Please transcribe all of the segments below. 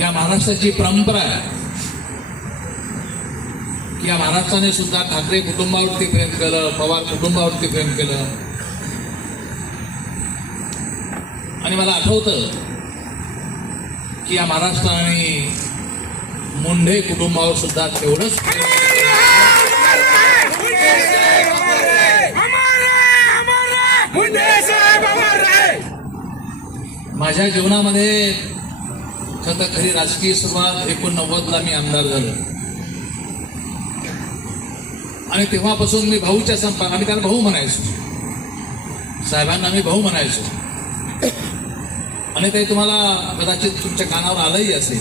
या महाराष्ट्राची परंपरा आहे की या महाराष्ट्राने सुद्धा ठाकरे कुटुंबावरती प्रेम केलं, पवार कुटुंबावरती प्रेम केलं. आणि मला आठवतं की या महाराष्ट्राने मुंढे कुटुंबावर सुद्धा तेवढंच प्रेम केलं. माझ्या जीवनामध्ये खरी राजकीय सुरुवात 89ला मी आमदार झालो आणि तेव्हापासून मी भाऊच्या संपर्क, आम्ही त्याला भाऊ म्हणायचो, साहेबांना आम्ही भाऊ म्हणायचो. आणि ते तुम्हाला कदाचित तुमच्या कानावर आलंही असेल.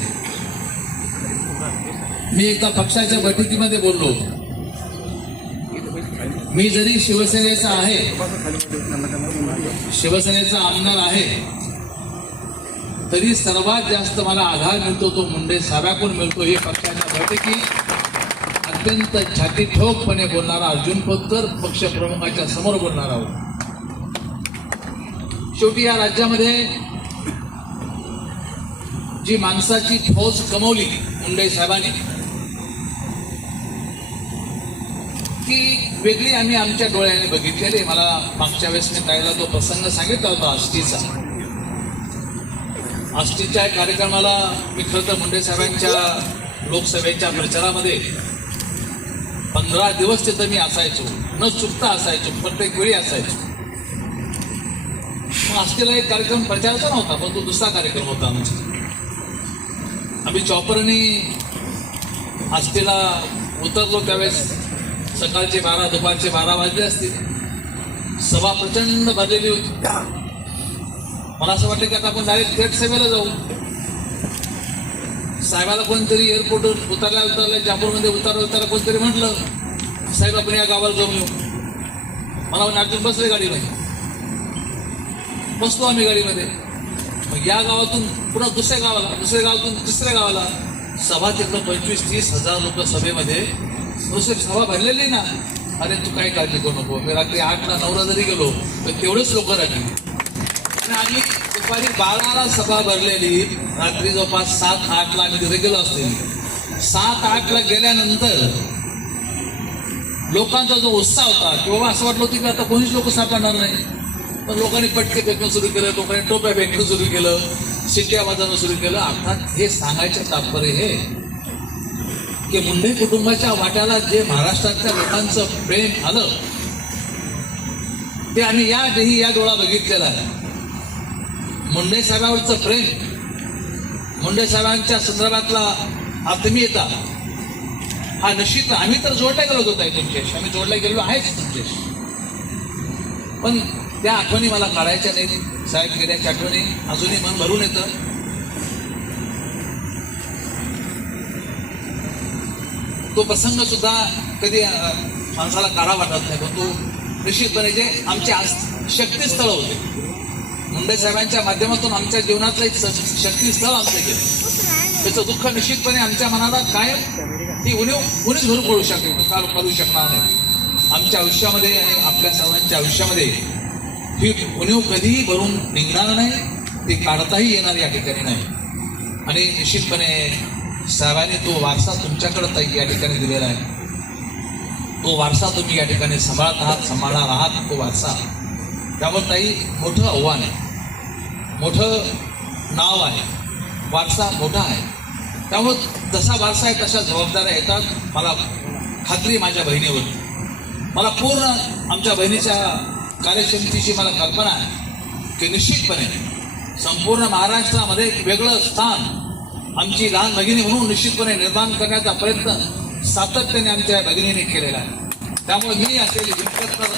मी एकदा पक्षाच्या बैठकीमध्ये बोललो, मी जरी शिवसेनेचा आहे, शिवसेनेचा आमदार आहे, तरी सर्वात जास्त मला आधार मिळतो तो मुंडे साहेबांकडून मिळतो. हे पक्षाच्या बैठकीत अत्यंत छाती ठोकपणे बोलणारा अर्जुन खोतकर पक्षप्रमुखाच्या समोर बोलणार आहोत. शेवटी या राज्यामध्ये जी माणसाची फौज कमवली मुंडे साहेबांनी, ती वेगळी आम्ही आमच्या डोळ्याने बघितलेली. मला मागच्या वेळेस मी ताईला तो प्रसंग सांगितला होता आष्टीचा. आष्टीच्या कार्यक्रमाला मी खरं तर मुंडे साहेबांच्या लोकसभेच्या प्रचारामध्ये 15 दिवस तिथं मी असायचो, न चुकता असायचो, प्रत्येक वेळी असायचो. मग आष्टीला एक कार्यक्रम प्रचाराचा नव्हता, पण तो दुसरा कार्यक्रम होता आमचा. आम्ही चॉपरने आष्टीला उतरलो त्यावेळेस सकाळचे 12, दुपारचे 12 वाजले असतील. सभा प्रचंड भरलेली होती. मला असं वाटलं की आता आपण डायरेक्ट थेट सेवेला जाऊ. साहेबाला कोणतरी एअरपोर्टवर उतरल्या जापूरमध्ये उतरला कोणतरी म्हटलं, साहेब आपण या गावाला जाऊन येऊ. मला अर्जुन बसले गाडीमध्ये. बसलो आम्ही गाडीमध्ये. मग या गावातून पुन्हा दुसऱ्या गावातून तिसऱ्या गावाला. सभा तिथं 25-30 हजार लोक सभेमध्ये. दुसरी सभा भरलेली ना. अरे तू काय काळजी करू नको. मी रात्री 8ला 9ला जरी गेलो तर तेवढेच लोक राहिली. आणि दुपारी 12ला सभा भरलेली, रात्री जवळपास 7-8ला आम्ही तिथे गेलो असतील. 7-8ला गेल्यानंतर लोकांचा जो उत्साह होता की बाबा असं वाटलं होतं की आता कोणीच लोक सापडणार नाही. पण लोकांनी पटके फेकणं सुरू केलं, लोकांनी टोप्या फेकणं सुरू केलं, शिट्ट्या वाजवणं सुरू केलं. अर्थात हे सांगायचं तात्पर्य हे की मुंडे कुटुंबाच्या वाट्याला जे महाराष्ट्रातल्या लोकांचं प्रेम आलं ते आम्ही या डोळा बघितलेला आहे. मुंडे साहेबांवरचं प्रेम, मुंडे साहेबांच्या संदर्भातला आत्मीयता हा निश्चित आम्ही तर जोडल्या गेलो होतो तुमच्याशी, आम्ही जोडल्या गेलो आहेच तुमच्याशी. पण त्या आठवणी मला काढायच्या नाहीत. साहेब गेल्याच्या आठवणी अजूनही मन भरून येतं. तो प्रसंग सुद्धा कधी माणसाला काढा वाटत नाही, पण तो निश्चितपणे जे आमचे शक्तीस्थळ होते. मुंडे साहेबांच्या माध्यमातून आमच्या जीवनातलं एक शक्तीस्थळ आमचं गेलं. त्याचं दुःख निश्चितपणे आमच्या मनाला कायम ती कोणीच भरून पडू शकणार नाही. आमच्या आयुष्यामध्ये आणि आपल्या सर्वांच्या आयुष्यामध्ये ही उणीव कधीही भरून निघणार नाही, ती काढताही येणार या ठिकाणी नाही. आणि निश्चितपणे साहेबांनी तो वारसा तुमच्याकडे या ठिकाणी दिलेला आहे. तो वारसा तुम्ही या ठिकाणी सांभाळणार आहात तो वारसा. त्यामुळे ताई मोठं आव्हान आहे, मोठं नाव आहे, वारसा मोठा आहे. त्यामुळं जसा वारसा आहे तशा जबाबदाऱ्या येतात. मला खात्री माझ्या बहिणीवर, मला पूर्ण आमच्या बहिणीच्या कार्यक्षमतेची मला कल्पना आहे की निश्चितपणे संपूर्ण महाराष्ट्रामध्ये एक वेगळं स्थान आमची लहान भगिनी म्हणून निश्चितपणे निर्माण करण्याचा प्रयत्न सातत्याने आमच्या भगिनीने केलेला आहे. त्यामुळे मी असेल,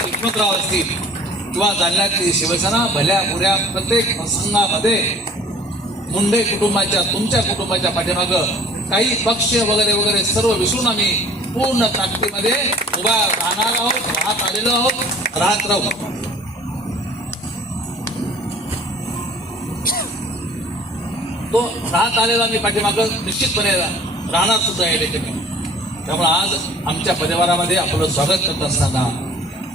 हिकमतराव असतील किंवा जालन्यातली शिवसेना, भल्या बुऱ्या प्रत्येक प्रसंगामध्ये मुंडे कुटुंबाच्या, तुमच्या कुटुंबाच्या पाठीमागं काही पक्ष वगैरे सर्व विसरून आम्ही पूर्ण ताकदीमध्ये उभा राहणार आहोत, राहत आलेलो आहोत, राहत राहू. तो राहत आलेला मी पाठीमागं निश्चितपणे राहणार सुद्धा या ठिकाणी. त्यामुळे आज आमच्या परिवारामध्ये आपलं स्वागत करत असताना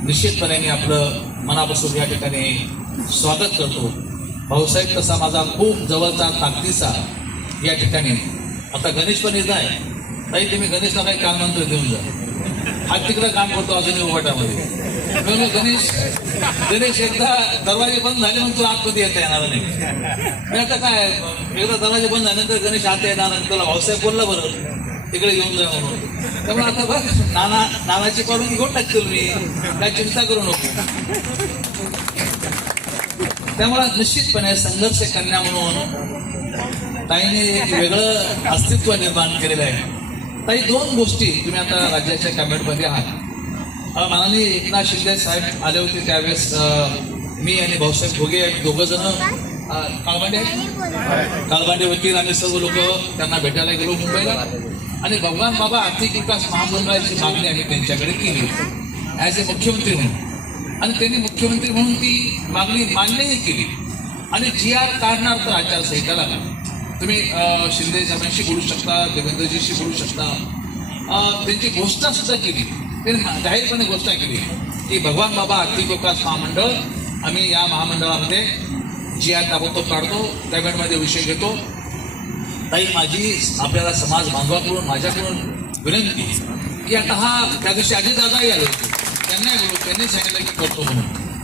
निश्चितपणे मी आपलं मनापासून या ठिकाणी स्वागत करतो. भाऊसाहेब तसा माझा खूप जवळचा ताकदीचा या ठिकाणी आता गणेश पण येत आहे. ताई तुम्ही गणेशला काही काम नंतर देऊन जा, हा तिकडं काम करतो अजूनही उभाटामध्ये. गणेश एकदा दरवाजे बंद झाले म्हणून तुला आतमध्ये येता येणार नाही. मी आता काय एकदा दरवाजे बंद झाल्यानंतर गणेश आता येणार आणि तुला भाऊसाहेब बोलला बरं तिकडे घेऊन जा म्हणून. त्यामुळे आता बघ नानाची पाडून घेऊन टाकतील मी, काय चिंता करू नको. त्यामुळे निश्चितपणे संघर्ष कन्या म्हणून ताईने एक वेगळं अस्तित्व निर्माण केलेलं आहे. ताई दोन गोष्टी तुम्ही आता राज्याच्या कॅबिनेटमध्ये आहात. माननीय एकनाथ शिंदे साहेब आले होते त्यावेळेस मी आणि भाऊसाहेब भोगे आम्ही दोघं जण काळबांडे वकील आम्ही सर्व लोक त्यांना भेटायला गेलो मुंबईला आणि भगवान बाबा आर्थिक विकास महामंडळाची मागणी आम्ही त्यांच्याकडे केली ॲज ए मुख्यमंत्री म्हणून. आणि त्यांनी मुख्यमंत्री म्हणून ती मागणी मान्यही केली आणि GR काढणार तर आचारसंहिता लागला. तुम्ही शिंदे साहेबांशी बोलू शकता, देवेंद्रजीशी बोलू शकता. त्यांची घोषणा सुद्धा केली, त्यांनी जाहीरपणे घोषणा केली की भगवान बाबा आर्थिक विकास महामंडळ आम्ही या महामंडळामध्ये GR ताबडतोब काढतो, कॅबिनेटमध्ये विषय घेतो. ताई माझी आपल्याला समाज बांधवाकडून माझ्याकडून विनंती की आता हा त्या दिवशी अजितदादाही आले होते, त्यांनाही बोलू, त्यांनी सांगितलं की करतो म्हणून.